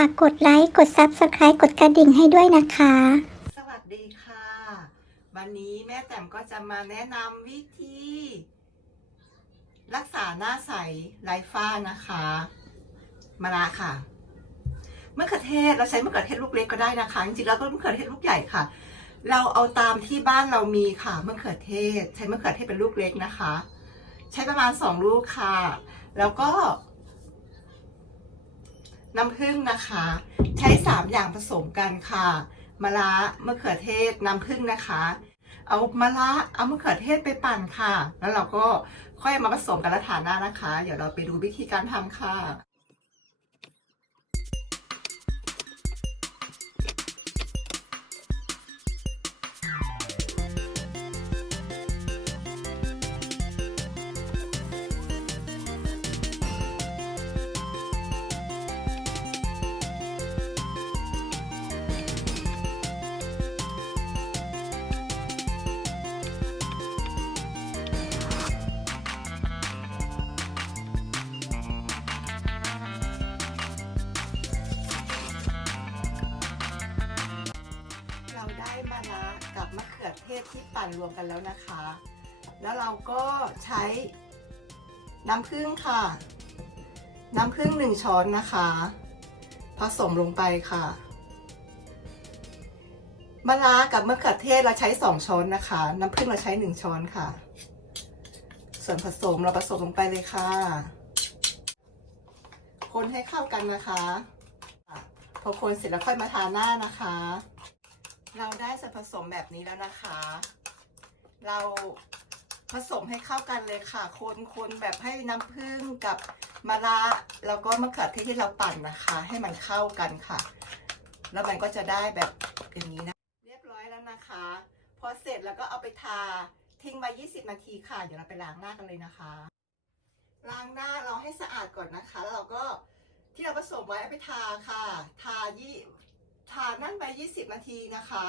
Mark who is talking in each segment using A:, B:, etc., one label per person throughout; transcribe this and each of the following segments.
A: ากกดไลค์ กด Subscribe กดกระดิ่งให้ด้วยนะคะ
B: สวัสดีค่ะ วันนี้แม่แต้มก็จะมาแนะนำวิธี รักษาหน้าใสไร้ฝ้านะคะมะระค่ะมะเขือเทศเราใช้มะเขือเทศลูกเล็กก็ได้นะคะ จริงๆแล้วก็มะเขือเทศลูกใหญ่ค่ะ เราเอาตามที่บ้านเรามีค่ะมะเขือเทศ ใช้มะเขือเทศเป็นลูกเล็กนะคะ ใช้ประมาณสองลูกค่ะ แล้วก็ น้ำผึ้งนะคะ ใช้สามอย่างผสมกันค่ะมะระมะเขือเทศน้ำผึ้งนะคะ เอามะระเอามะเขือเทศไปปั่นค่ะ แล้วเราก็ค่อยมาผสมกันแล้วทานหน้านะคะ เดี๋ยวเราไปดูวิธีการทำค่ะ มะระกับมะเขือเทศที่ปั่นรวมกันแล้วนะคะ แล้วเราก็ใช้น้ำผึ้งค่ะ น้ำผึ้งหนึ่งช้อนนะคะ ผสมลงไปค่ะมะระกับมะเขือเทศเราใช้สองช้อนนะคะ น้ำผึ้งเราใช้หนึ่งช้อนค่ะ ส่วนผสมเราผสมลงไปเลยค่ะ คนให้เข้ากันนะคะพอคนเสร็จแล้วค่อยมาทาหน้านะคะ เราได้ส่วนผสมแบบนี้แล้วนะคะ เราผสมให้เข้ากันเลยค่ะ คนคนแบบให้น้ำผึ้งกับมะระแล้วก็มะเขือเทศที่เราปั่นนะคะ ให้มันเข้ากันค่ะ แล้วมันก็จะได้แบบอย่างนี้นะ เรียบร้อยแล้วนะคะ พอเสร็จแล้วก็เอาไปทาทิ้งไว้20 นาทีค่ะ เดี๋ยวเราไปล้างหน้ากันเลยนะคะ ล้างหน้าเราให้สะอาดก่อนนะคะ แล้วเราก็ที่เราผสมไว้เอาไปทาค่ะ ทายี่ ทานั่นไป20 นาทีนะคะ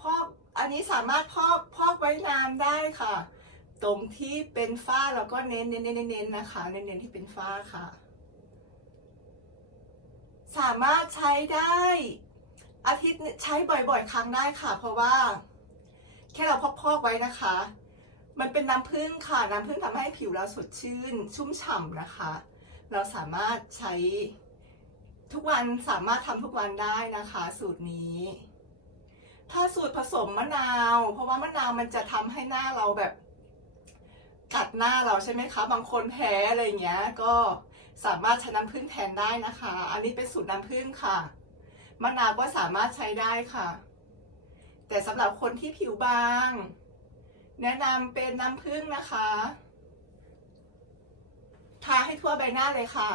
B: พอกอันนี้สามารถพอกพอกไว้นานได้ค่ะ ตรงที่เป็นฝ้าเราก็เน้นเน้นเน้นเน้นนะคะ เน้นเน้นที่เป็นฝ้าค่ะ สามารถใช้ได้อาทิตย์ใช้บ่อยๆ ครั้งได้ค่ะ เพราะว่า แค่เราพอกๆไว้นะคะ มันเป็นน้ำผึ้งค่ะ น้ำผึ้งทำให้ผิวเราสดชื่น ชุ่มฉ่ำนะคะ เราสามารถใช้ ทุกวันสามารถทำทุกวันได้นะคะ สูตรนี้ ถ้าสูตรผสมมะนาว เพราะว่ามะนาวมันจะทำให้หน้าเราแบบกัดหน้าเราใช่ไหมคะ บางคนแพ้อะไรอย่างเงี้ย ก็สามารถใช้น้ำผึ้งแทนได้นะคะ อันนี้เป็นสูตรน้ำผึ้งค่ะ มะนาวก็สามารถใช้ได้ค่ะ แต่สำหรับคนที่ผิวบาง แนะนำเป็นน้ำผึ้งนะคะ ทาให้ทั่วใบหน้าเลยค่ะ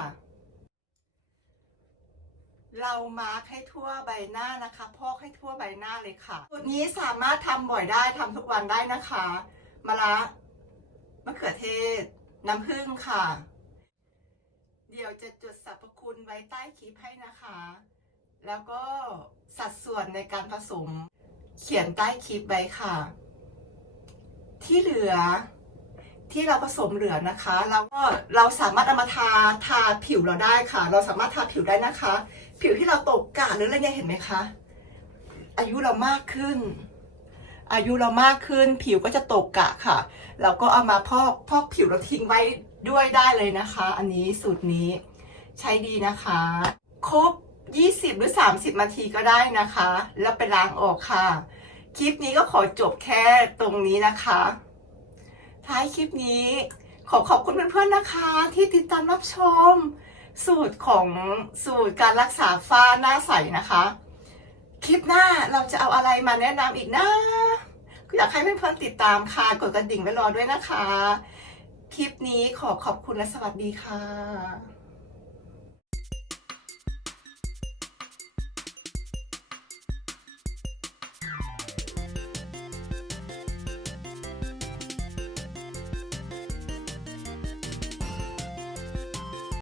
B: เรามาร์คให้ทั่วใบหน้านะคะพอกให้ทั่วใบหน้าเลยค่ะสูตรนี้สามารถทำบ่อยได้ทำทุกวันได้นะคะมะระมะเขือเทศ น้ำผึ้งค่ะ เดี๋ยวจะจดสรรพคุณไว้ใต้คลิปให้นะคะ แล้วก็สัดส่วนในการผสม เขียนใต้คลิปไว้ค่ะ ที่เหลือ ที่เราผสมเหลือนะคะแล้วก็เราสามารถเอามาทาทาผิวเราได้ค่ะ เราสามารถทาผิวได้นะคะ ผิวที่เราตกกะหรืออะไรเนี่ยเห็นไหมคะอายุเรามากขึ้น อายุเรามากขึ้น ผิวก็จะตกกะค่ะเราก็เอามาพอกพอกผิวเราทิ้งไว้ด้วยได้เลยนะคะ อันนี้สูตรนี้ใช้ดีนะคะ ครบ 20 หรือ 30นาทีก็ได้นะคะ แล้วไปล้างออกค่ะ คลิปนี้ก็ขอจบแค่ตรงนี้นะคะ ท้ายคลิปนี้ ขอขอบคุณเพื่อนๆนะคะ ที่ติดตามรับชม สูตรของสูตรการรักษาฝ้าหน้าใสนะคะ คลิปหน้าเราจะเอาอะไรมาแนะนำอีกนะอยากให้เพื่อนๆติดตามค่ะกดกระดิ่งไว้รอด้วยนะคะ คลิปนี้ขอขอบคุณและสวัสดีค่ะ